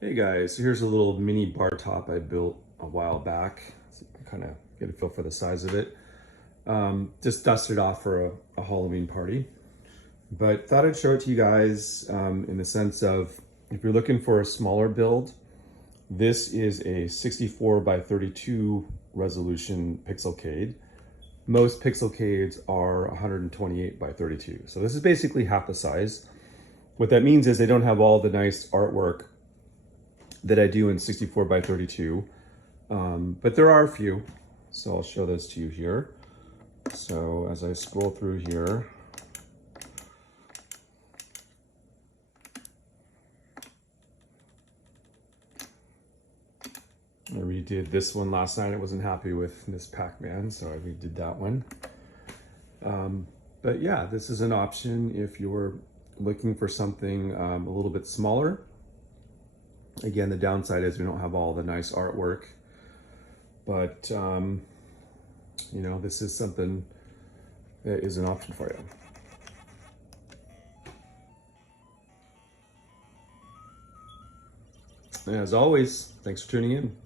Hey guys, so here's a little mini bar top I built a while back. So you can kind of get a feel for the size of it. Just dusted off for a Halloween party. But thought I'd show it to you guys in the sense of if you're looking for a smaller build, this is a 64 by 32 resolution Pixelcade. Most Pixelcades are 128 by 32. So this is basically half the size. What that means is they don't have all the nice artwork that I do in 64 by 32, but there are a few, so I'll show those to you here. So as I scroll through here, I redid this one last night. I wasn't happy with Miss Pac-Man, so I redid that one. But yeah, this is an option if you're looking for something a little bit smaller. Again, the downside is we don't have all the nice artwork, but you know, this is something that is an option for you. And as always, thanks for tuning in.